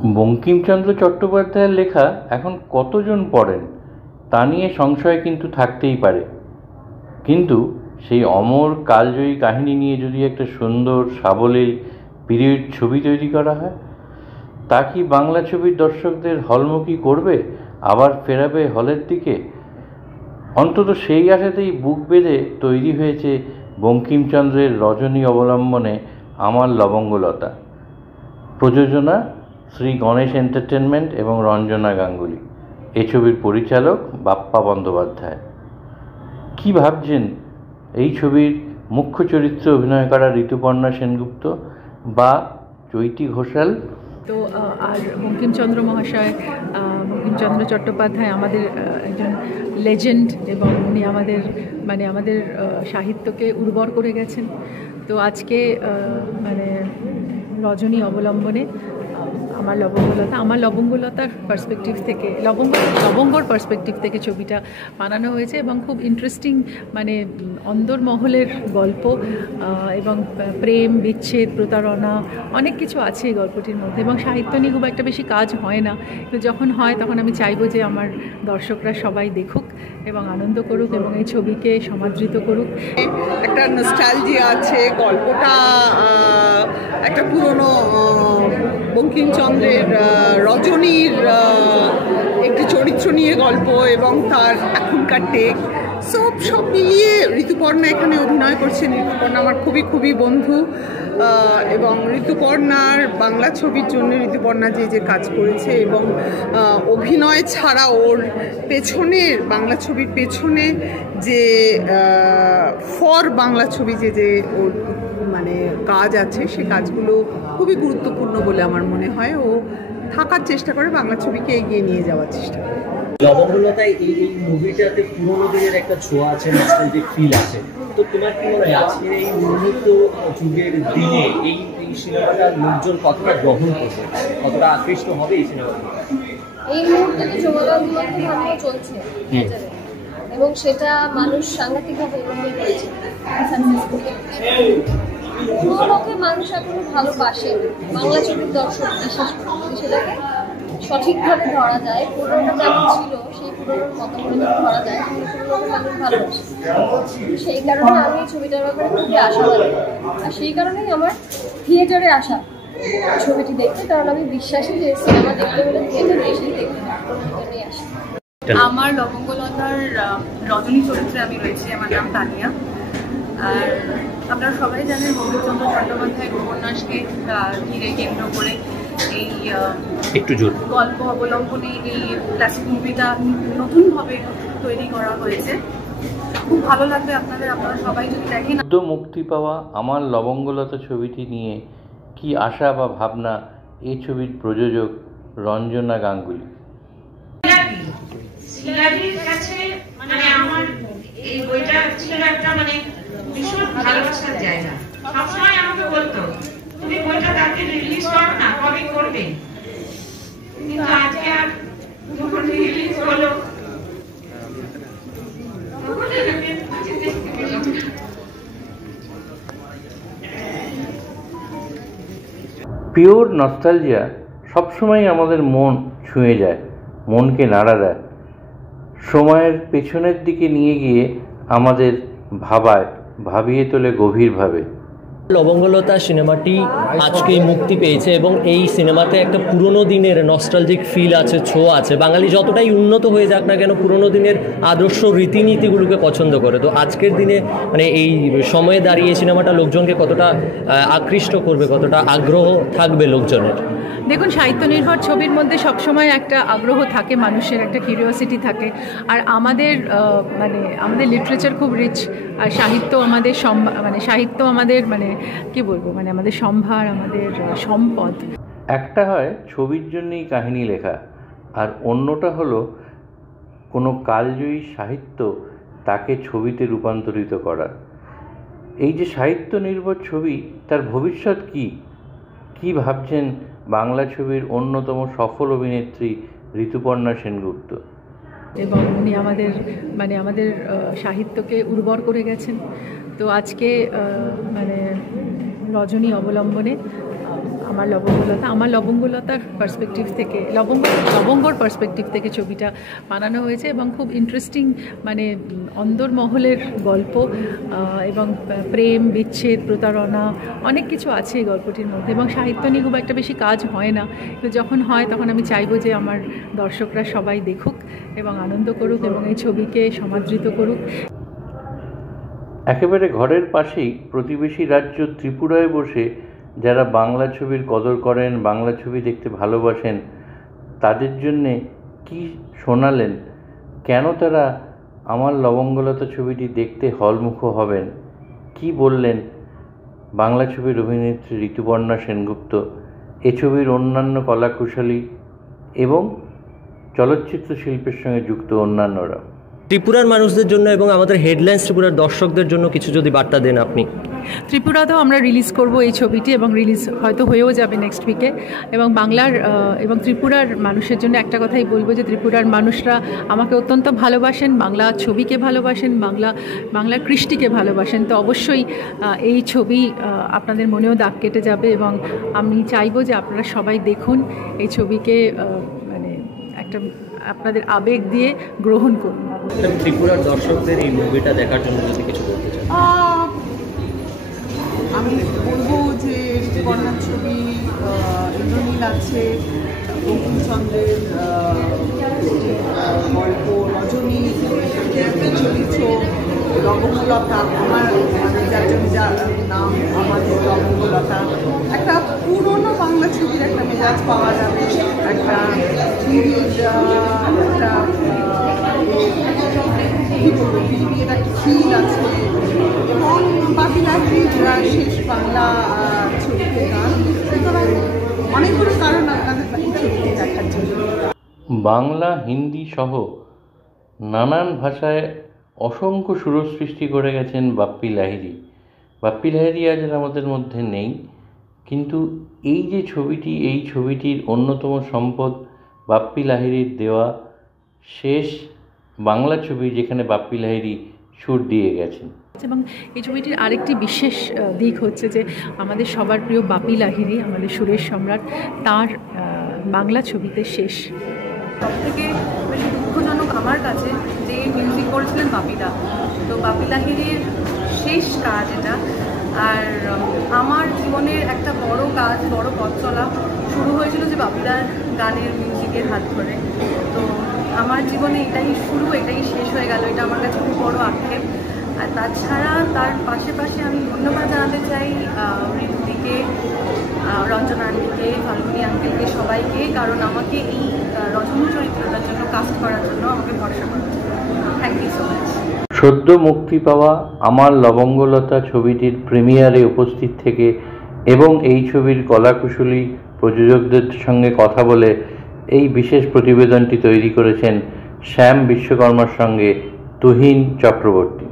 বঙ্কিমচন্দ্র চট্টোপাধ্যায়ের লেখা এখন কতজন পড়েন তা নিয়ে সংশয় কিন্তু থাকতেই পারে, কিন্তু সেই অমর কালজয়ী কাহিনী নিয়ে যদি একটা সুন্দর সাবলীল পিরিয়ড ছবি তৈরি করা হয়, তা কি বাংলা ছবির দর্শকদের হলমুখী করবে, আবার ফেরাবে হলের দিকে? অন্তত সেই আশাতেই বুক বেঁধে তৈরি হয়েছে বঙ্কিমচন্দ্রের রজনী অবলম্বনে আমার লবঙ্গলতা। প্রযোজনা শ্রী গণেশ এন্টারটেনমেন্ট এবং রঞ্জনা গাঙ্গুলি। এ ছবির পরিচালক বাপ্পা বন্দ্যোপাধ্যায়। কি ভাবছেন এই ছবির মুখ্য চরিত্রে অভিনয় করা ঋতুপর্ণা সেনগুপ্ত বা চৈতি ঘোষাল? তো আর বঙ্কিমচন্দ্র মহাশয়, বঙ্কিমচন্দ্র চট্টোপাধ্যায় আমাদের একজন লেজেন্ড এবং উনি আমাদের সাহিত্যকে উর্বর করে গেছেন। তো আজকে রজনী অবলম্বনে আমার লবঙ্গলতার পার্সপেক্টিভ থেকে লবঙ্গর পার্সপেক্টিভ থেকে ছবিটা বানানো হয়েছে এবং খুব ইন্টারেস্টিং, অন্দরমহলের গল্প এবং প্রেম, বিচ্ছেদ, প্রতারণা অনেক কিছু আছে এই গল্পটির মধ্যে। এবং সাহিত্য নিয়ে খুব একটা বেশি কাজ হয় না, কিন্তু যখন হয় তখন আমি চাইবো যে আমার দর্শকরা সবাই দেখুক এবং আনন্দ করুক এবং এই ছবিকে সমাদৃত করুক। একটা নস্টালজিয়া আছে, গল্পটা একটা পুরনো বঙ্কিমচন্দ্রের রজনীর একটি চরিত্র নিয়ে গল্প এবং তার এখনকার টেক সব মিলিয়ে ঋতুপর্ণা এখানে অভিনয় করছেন। ঋতুপর্ণা আমার খুবই বন্ধু এবং ঋতুপর্ণার বাংলা ছবির জন্য ঋতুপর্ণা যে কাজ করেছে এবং অভিনয় ছাড়া ওর পেছনের বাংলা ছবির পেছনে যে ফর বাংলা ছবি যে ওর কাজ আছে, সে কাজগুলো খুবই গুরুত্বপূর্ণ বলে আমার মনে হয়। ও থাকার চেষ্টা করে, বাংলা ছবিকে এগিয়ে নিয়ে যাওয়ার চেষ্টা করে। লবঙ্গলতায় এই মুভিটাতে পুরোনো দিনের একটা ছোঁয়া আছে, নস্টালজিক ফিল আছে। তো তোমার কি মনে হয় আজকের এই উন্নত যুগের দিনে এই সিনেমাটা লোকজন কতটা গ্রহণ করবে, কতটা আকৃষ্ট হবে এই সিনেমাটা? এই মুহূর্তে তো যোগাযোগ চলছে এবং সেটা মানুষ সাংঘাতিকভাবে উপভোগ করেছে। পুরোনোকে মানুষ এখনো ভালোবাসে, বাংলা ছবির দর্শক বিশেষ করে সেটাকে সঠিকভাবে ধরা যায়। পুরোনোটা যেমন ছিল সেই পুরোনোর মতো করে যদি ধরা যায় পুরোনোকে মানুষ ভালোবাসে। সেই কারণে আমি এই ছবিটার ব্যাপারে খুবই আশাবাদী, আর সেই কারণেই আমার থিয়েটারে আসা ছবিটি দেখতে, কারণ আমি বিশ্বাসী যে সিনেমা দেখতে হলে থিয়েটারে এসেই দেখতে আসি। আমার লবঙ্গলতার রজনী চরিত্রে আমি রয়েছি, আমার নাম তানিয়া। আর আপনারা সবাই জানেন বঙ্কিমচন্দ্র চট্টোপাধ্যায়ের উপন্যাসকে ঘিরে কেন্দ্র করে এই গল্প অবলম্বনে এই ক্লাসিক মুভিটা নতুনভাবে তৈরি করা হয়েছে। খুব ভালো লাগবে আপনারা সবাই যদি দেখেন। মুক্তি পাওয়া আমার লবঙ্গলতা ছবিটি নিয়ে কি আশা বা ভাবনা এই ছবির প্রযোজক রঞ্জনা গাঙ্গুলি? আমার এই বইটা ছিল একটা ভীষণ ভালোবাসার জায়গা। সবসময় আমাকে বলতো তুমি বইটা তাকে রিলিজ করো না, কবে করবে? কিন্তু আজকে আর যখন রিলিজ হলো পিওর নস্টালজিয়া সবসময় আমাদের মন ছুঁয়ে যায়, মনকে নাড়া দেয়, সময়ের পেছনের দিকে নিয়ে গিয়ে আমাদের ভাবিয়ে তোলে গভীরভাবে। লবঙ্গলতা সিনেমাটি আজকে মুক্তি পেয়েছে এবং এই সিনেমাতে একটা পুরনো দিনের নস্টালজিক ফিল আছে, ছোঁয়া আছে। বাঙালি যতটাই উন্নত হয়ে যাক না কেন, পুরনো দিনের আদর্শ রীতিনীতিগুলোকে পছন্দ করে। তো আজকের দিনে এই সময়ে দাঁড়িয়ে সিনেমাটা লোকজনকে কতটা আকৃষ্ট করবে, কতটা আগ্রহ থাকবে লোকজনের? দেখুন, সাহিত্য নির্ভর ছবির মধ্যে সবসময় একটা আগ্রহ থাকে, মানুষের একটা কিউরিওসিটি থাকে। আর আমাদের লিটারেচার খুব রিচ, আর সাহিত্য আমাদের কি বলবো, আমাদের সম্ভার, আমাদের সম্পদ। একটা হয় ছবির জন্যই কাহিনী লেখা, আর অন্যটা হলো কোনো কালজয়ী সাহিত্য তাকে ছবিতে রূপান্তরিত করা। এই যে সাহিত্য নির্ভর ছবি, তার ভবিষ্যৎ কি ভাবছেন বাংলা ছবির অন্যতম সফল অভিনেত্রী ঋতুপর্ণা সেনগুপ্ত? এবং উনি আমাদের সাহিত্যকে উর্বর করে গেছেন। তো আজকে রজনী অবলম্বনে আমার আমার লবঙ্গলতার পার্সপেক্টিভ থেকে লবঙ্গর পার্সপেক্টিভ থেকে ছবিটা বানানো হয়েছে এবং খুব ইন্টারেস্টিং মানে অন্দরমহলের গল্প এবং প্রেম বিচ্ছেদ প্রতারণা অনেক কিছু আছে এই গল্পটির মধ্যে এবং সাহিত্য নিয়ে খুব একটা বেশি কাজ হয় না, কিন্তু যখন হয় তখন আমি চাইবো যে আমার দর্শকরা সবাই দেখুক এবং আনন্দ করুক এবং এই ছবিকে সমাদৃত করুক। একেবারে ঘরের পাশেই প্রতিবেশী রাজ্য ত্রিপুরায় বসে যারা বাংলা ছবির কদর করেন, বাংলা ছবি দেখতে ভালোবাসেন, তাদের জন্যে কি শোনালেন, কেন তারা আমার লবঙ্গলতা ছবিটি দেখতে হলমুখ হবেন, কি বললেন বাংলা ছবির অভিনেত্রী ঋতুপর্ণা সেনগুপ্ত, এ ছবির অন্যান্য কলাকুশলী এবং চলচ্চিত্র শিল্পের সঙ্গে যুক্ত অন্যান্যরা। ত্রিপুরার মানুষদের জন্য এবং আমাদের হেডলাইন্স ত্রিপুরার দর্শকদের জন্য কিছু যদি বার্তা দেন আপনি। ত্রিপুরাতেও আমরা রিলিজ করব এই ছবিটি এবং রিলিজ হয়তো হয়েও যাবে নেক্সট উইকে এবং বাংলার এবং ত্রিপুরার মানুষের জন্য একটা কথাই বলবো যে ত্রিপুরার মানুষরা আমাকে অত্যন্ত ভালোবাসেন, বাংলা ছবিকে ভালোবাসেন, বাংলার কৃষ্টিকে ভালোবাসেন। তো অবশ্যই এই ছবি আপনাদের মনেও দাগ কেটে যাবে এবং আমি চাইবো যে আপনারা সবাই দেখুন এই ছবিকে, মানে একটা আপনাদের আবেগ দিয়ে গ্রহণ করুন। ত্রিপুরার দর্শকদের এই মুভিটা দেখার জন্য যদি কিছু বলতে চান। আমি বলবো যে ঋতুপর্ণার ছবি, ইন্দ্রনীল আছে, বঙ্কিমচন্দ্রের গল্প, রজনী চরিত্র, লবঙ্গলতা, আমার মানে যার নাম আমাদের লবঙ্গলতা, একটা পুরনো বাংলা ছবির একটা মেজাজ পাওয়া যাবে, একটা একটা ফিল আছে এবং বাপিলাহির শেষ বাংলা ছবিতে গান, সুতরাং অনেকগুলো কারণ আপনাদের এই ছবিটি দেখার জন্য। বাংলা, হিন্দি সহ নানান ভাষায় অসংখ্য সুর সৃষ্টি করে গেছেন বাপ্পি লাহিড়ী। বাপ্পি লাহিড়ী আজ আমাদের মধ্যে নেই, কিন্তু এই যে ছবিটি, এই ছবিটির অন্যতম সম্পদ বাপ্পি লাহিড়ীর দেওয়া শেষ বাংলা ছবি, যেখানে বাপ্পি লাহিড়ী সুর দিয়ে গেছেন। এবং এই ছবিটির আরেকটি বিশেষ দিক হচ্ছে যে আমাদের সবার প্রিয় বাপ্পি লাহিড়ী, আমাদের সুরের সম্রাট, তার বাংলা ছবিতে শেষ। সবথেকে বেশি দুঃখজনক আমার কাছে যে মিউজিক করেছিলেন বাপিদা, তো বাপ্পি লাহিড়ীর শেষ কাজ এটা। আর আমার জীবনের একটা বড় কাজ, বড় পথ চলা শুরু হয়েছিল যে বাপিদার গানের মিউজিকের হাত ধরে। তো আমার জীবনে এটাই শুরু, এটাই শেষ হয়ে গেল, এটা আমার কাছে খুব বড় আক্ষেপ। আর তাছাড়া তার পাশে আমি ধন্যবাদ জানাতে চাই ঋতুদিকে, রঞ্জনা আন্টিকে, ফাল্গুনি আঙ্কেলকে, সবাইকে, কারণ আমাকে এই রজনী চরিত্রটার জন্য কাস্ট করার জন্য আমাকে ভরসা করার জন্য। Thank you so much. সদ্য মুক্তি পাওয়া আমার লবঙ্গলতা ছবিটির প্রিমিয়ারে উপস্থিত থেকে এবং এই ছবির কলাকুশলী প্রযোজকদের সঙ্গে কথা বলে এই বিশেষ প্রতিবেদনটি তৈরি করেছেন শ্যাম বিশ্বকর্মার সঙ্গে তুহিন চক্রবর্তী।